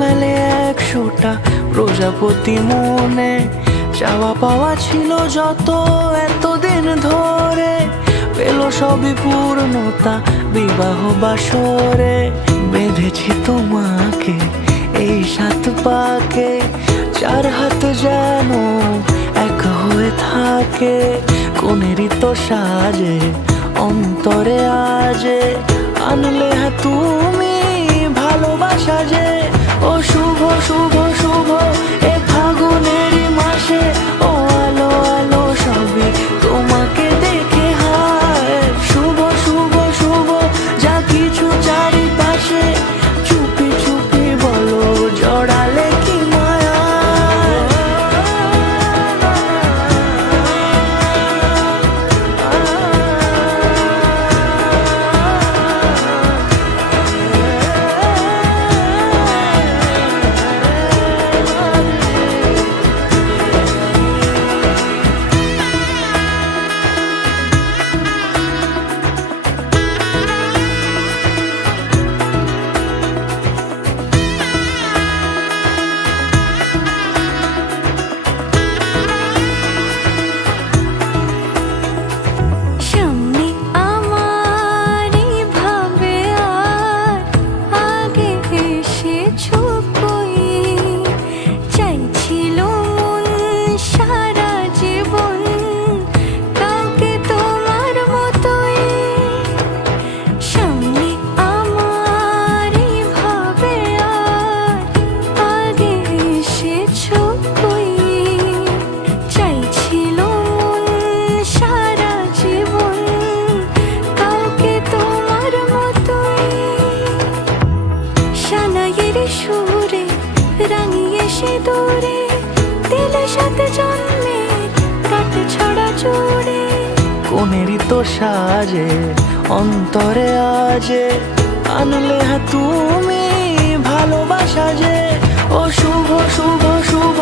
মেলে 100টা প্রজাপতি মনে, চাওয়া পাওয়া ছিল যত এতদিন ধরে, পেল সবই পূর্ণতা বিবাহ বাসরে। বেঁধেছি তোমাকে এই 7 পাকে, 4 হাত যেন এক হয়ে থাকে। কোনেরই তো সাজে অন্তরে আজে, আনলে তুমি ভালোবাসা যে। ও শুভ শুভ শুভ এ ফাগুনেরই মাসে, ও আলো আলো সবই তোমাকে দেখে হায়। শুভ শুভ শুভ যা কিছু চারিপাশে, চুপি চুপি বলো জড়ালে কি মায়া। সুরে রাঙিয়ে সে দূরে, দিলে 7 জন্মের কাট ছড়া জোড়ে। কোনেরই তো সাজে অন্তরে আজে, আনলে তুমি ভালোবাসা যে। ও শুভ শুভ শুভ